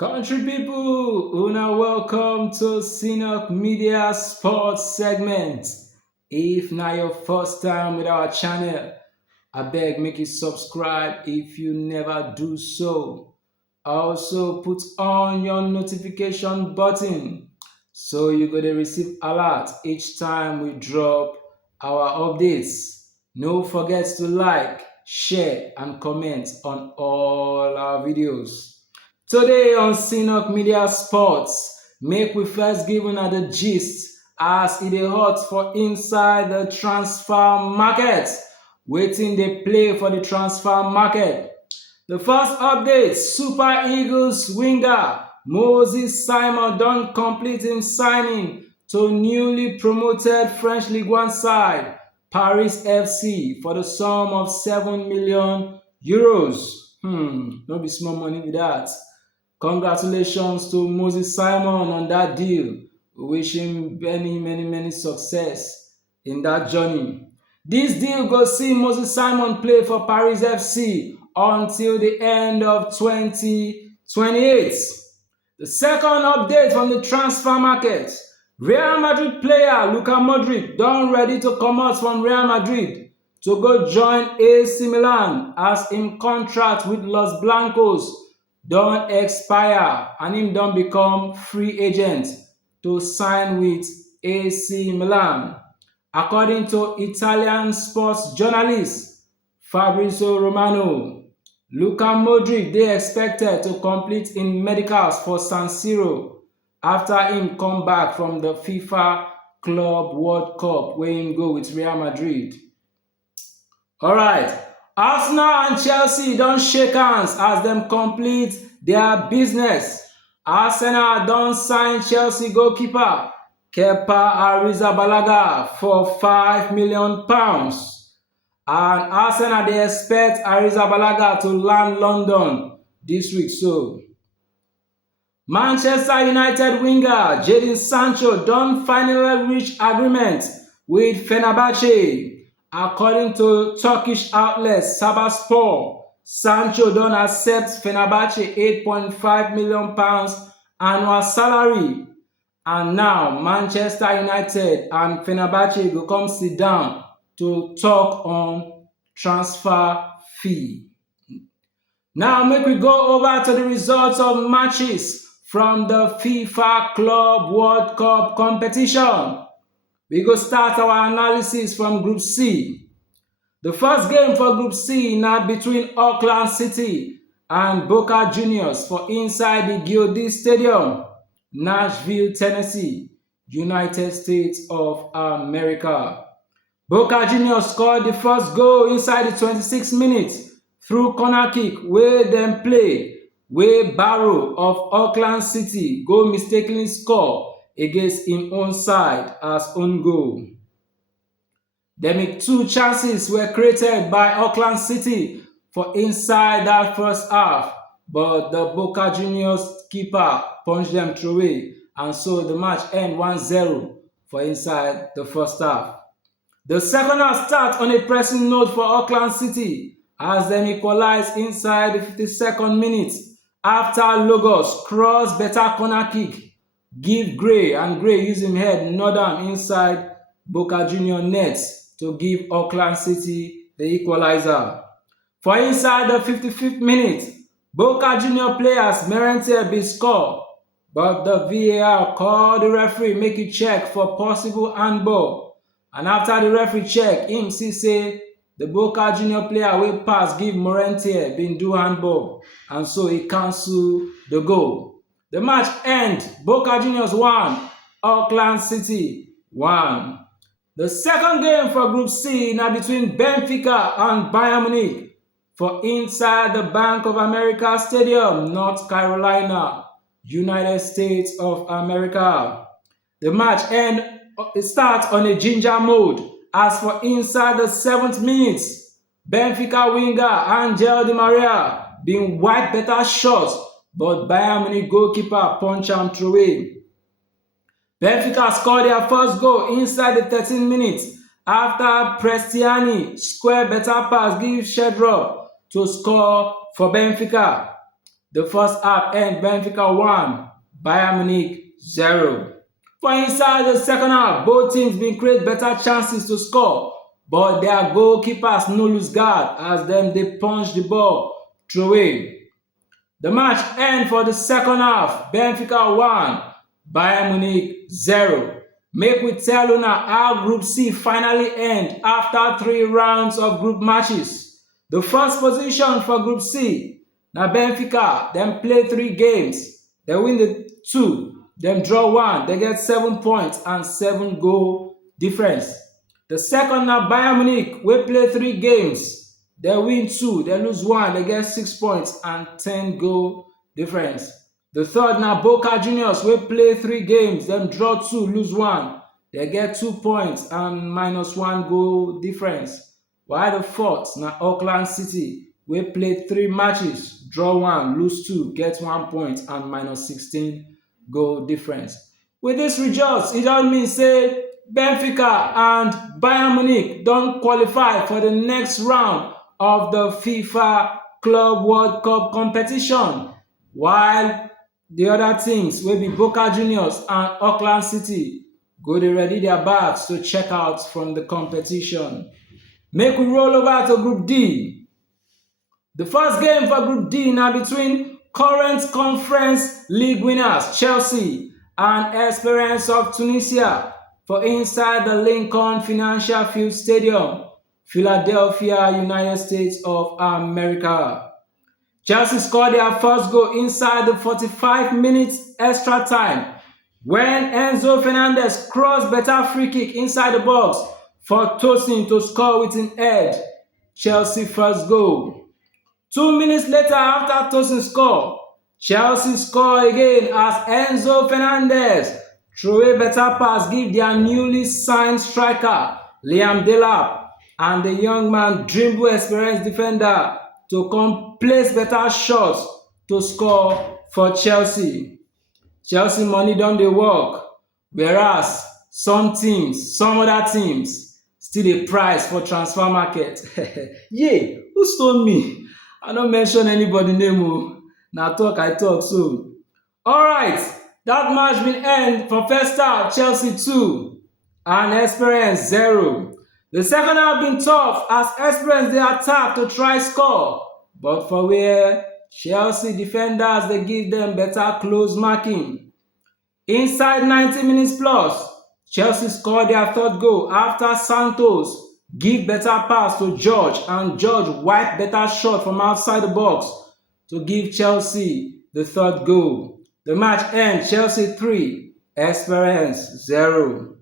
Country people, una welcome to Sinok Media Sports segment. If na your first time with our channel, I beg make you subscribe if you never do so. Also put on your notification button so you go to receive alert each time we drop our updates. No forget to like, share and comment on all our videos. Today on Sinok Media Sports, make we first give una the gist as e dey hot for inside the transfer market. Wetin dey play for the transfer market? The first update, Super Eagles winger Moses Simon don complete im signing to newly promoted French Ligue 1 side Paris FC for the sum of 7 million euros. No be small money be that. Congratulations to Moses Simon on that deal. We wish him many success in that journey. This deal go see Moses Simon play for Paris FC until the end of 2028. The second update from the transfer market, Real Madrid player Luka Modric don ready to comot from Real Madrid to go join AC Milan as im contract with Los Blancos don expire and him don become free agent to sign with AC Milan. According to Italian sports journalist Fabrizio Romano, Luka Modric dey expected to complete im medicals for San Siro after im come back from the FIFA Club World Cup wey im go with Real Madrid. Alright, Arsenal and Chelsea don shake hands as dem complete their business. Arsenal don sign Chelsea goalkeeper Kepa Arrizabalaga for £5 million. And Arsenal dey expect Arrizabalaga to land London this week. So, Manchester United winger Jadon Sancho don finally reach agreement with Fenerbahce. According to Turkish outlet Sabaspor, Sancho don accept Fenerbahce £8.5 million annual salary, and now Manchester United and Fenerbahce go come sit down to talk on transfer fee. Now make we go over to the results of matches from the FIFA Club World Cup competition. We go start our analysis from Group C. The first game for Group C na between Auckland City and Boca Juniors for inside the Gildy Stadium, Nashville, Tennessee, United States of America. Boca Juniors scored the first goal inside the 26th minute through corner kick wey dem play wey Barrow of Auckland City go mistakenly score against im own side as own goal. Dem two chances were created by Auckland City for inside that first half, but the Boca Juniors keeper punched them away, and so the match end 1-0 for inside the first half. The second half start on a pressing note for Auckland City as dem equalize inside the 52nd minute after Logos cross better corner kick give Gray, and Gray use him head nod am inside Boca Junior nets to give Auckland City the equalizer. For inside the 55th minute, Boca Junior players Merentier bin score, but the VAR called the referee make e check for possible handball, and after the referee check, him see say the Boca Junior player wey pass give Merentier bin do handball, and so he cancel the goal. The match end Boca Juniors 1, Auckland City 1. The second game for Group C na between Benfica and Bayern Munich for inside the Bank of America Stadium, North Carolina, United States of America. The match starts on a ginger mode as for inside the 7th minute, Benfica winger Angel Di Maria bin wipe better shot, but Bayern Munich goalkeeper punch am away. Benfica scored their first goal inside the 13th minute after Prestiani square better pass give Shedrop to score for Benfica. The first half end, Benfica 1, Bayern Munich 0. For inside the second half, both teams been create better chances to score, but their goalkeepers no lose guard as them they punch the ball through away. The match end for the second half, Benfica 1, Bayern Munich 0. Make we tell una how Group C finally end after 3 rounds of group matches. The first position for Group C, na Benfica, dem play 3 games, they win the 2, dem draw 1, they get 7 points and 7 goal difference. The second na Bayern Munich, wey play 3 games, they win 2, they lose 1, they get 6 points and 10 goal difference. The third na Boca Juniors, wey play 3 games, dem draw 2, lose 1, they get 2 points and -1 goal difference. While the fourth na Auckland City, wey play 3 matches, draw 1, lose 2, get 1 point and -16 goal difference. With dis results, e don mean say Benfica and Bayern Munich don qualify for the next round of the FIFA Club World Cup competition, while the other teams wey be Boca Juniors and Auckland City go dey ready their bags to check out from the competition. Make we roll over to Group D. The first game for Group D na between current Conference League winners Chelsea and Esperancé of Tunisia for inside the Lincoln Financial Field Stadium, Philadelphia, United States of America. Chelsea scored their first goal inside the 45 minutes extra time when Enzo Fernandez crossed better free kick inside the box for Tosin to score with an head. Chelsea first goal. 2 minutes later after Tosin scored, Chelsea score again as Enzo Fernandez throw a better pass give their newly signed striker Liam Delap, and the young man dribble experienced defender to come place better shots to score for Chelsea. Chelsea money don dey work, whereas some other teams still dey price for transfer market. Yeah, who stone me? I no mention anybody name o, na talk I talk so. Alright, that match bin end for first half Chelsea 2 and Esperancé 0. The second half been tough as Esperancé dey attack to try score, but for where Chelsea defenders dey give them better close marking. Inside 90 minutes plus, Chelsea scored their third goal after Santos give better pass to George and George wipe better shot from outside the box to give Chelsea the third goal. The match ends Chelsea 3, Esperancé 0.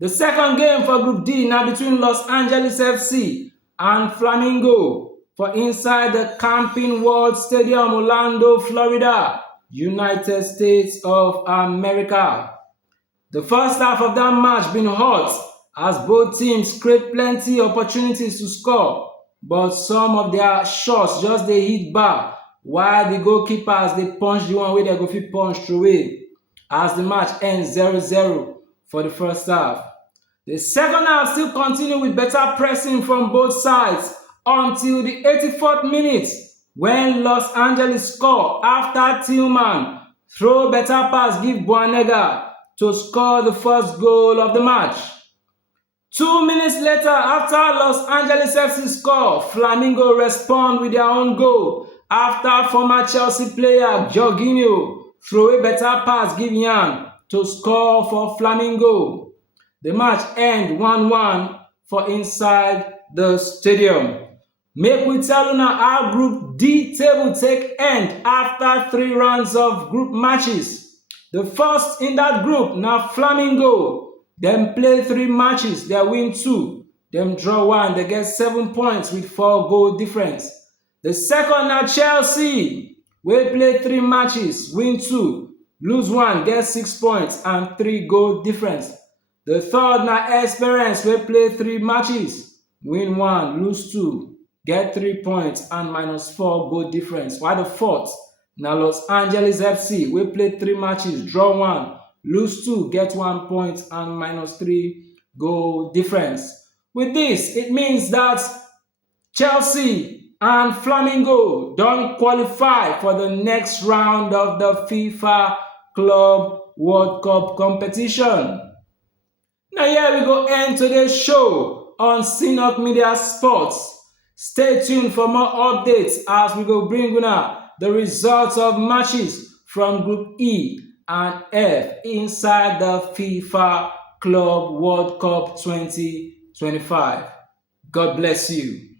The second game for Group D na between Los Angeles FC and Flamengo for inside the Camping World Stadium, Orlando, Florida, United States of America. The first half of that match been hot as both teams create plenty opportunities to score, but some of their shots just dey hit bar while the goalkeepers dey punch the one wey dem go fit punch through away as the match ends 0-0 for the first half. The second half still continue with better pressing from both sides until the 84th minute when Los Angeles score after Tillman throw better pass give Boanega to score the first goal of the match. 2 minutes later after Los Angeles FC score, Flamengo respond with their own goal after former Chelsea player Jorginho throw a better pass give Yan to score for Flamengo. The match end 1-1 for inside the stadium. Make we tell una how Group D table take end after 3 rounds of group matches. The first in that group na Flamengo. Dem play 3 matches, they win 2, dem draw 1, they get 7 points with 4 goal difference. The second na Chelsea, wey play 3 matches, win 2, lose 1, get 6 points and 3 goal difference. The third na Esperancé, wey play 3 matches, win 1, lose 2, get 3 points and -4 goal difference. While the fourth na Los Angeles FC, wey play 3 matches, draw 1, lose 2, get 1 point and -3 goal difference. With this, it means that Chelsea and Flamengo don qualify for the next round of the FIFA Club World Cup competition. Now here we go end today's show on Synod Media Sports. Stay tuned for more updates as we go bring you now the results of matches from Group E and F inside the FIFA Club World Cup 2025. God bless you.